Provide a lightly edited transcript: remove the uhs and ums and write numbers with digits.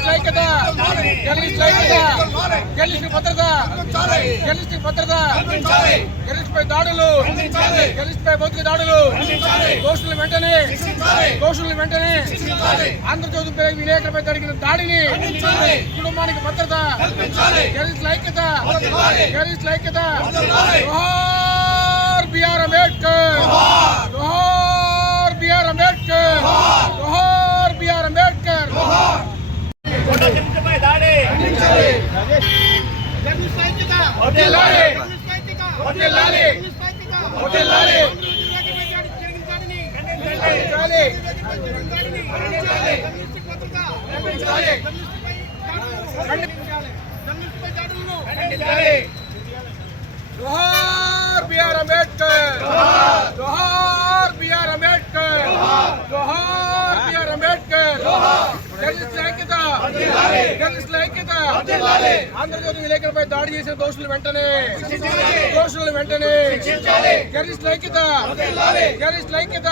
జర్నలిస్టుల ఐక్యత, జర్నలిస్టుల ఐక్యత, జర్నలిస్టు భద్రత, జర్నలిస్టు భద్రత, జర్నలిస్టుపై దాడులు, జర్నలిస్టుపై భౌతిక దాడులు, దోషులు వెంటనే ఆంధ్రజ్యోతి విలేకరులపై జరిగిన దాడిని కుటుంబానికి భద్రత, జర్నలిస్టుల ఐక్యత, జర్నలిస్టుల ఐక్యత. జోహార్ బిఆర్ అంబేద్కర్, జోహార్ బిఆర్ అంబేద్కర్, జోహార్ బిఆర్ అంబేద్కర్. జోహార్ బిఆర్ అంబేద్కర్, జోహార్ బిఆర్ అంబేద్కర్, జోహార్ బిఆర్ అంబేద్కర్. జర్నలిస్టుల ఐక్యత, జర్నలిస్టుల ఐక్యత. ఆంధ్రజ్యోతి విలేకరులపై దాడి చేసిన దోషులు వెంటనే జర్నలిస్టుల ఐక్యత, జర్నలిస్టుల ఐక్యత.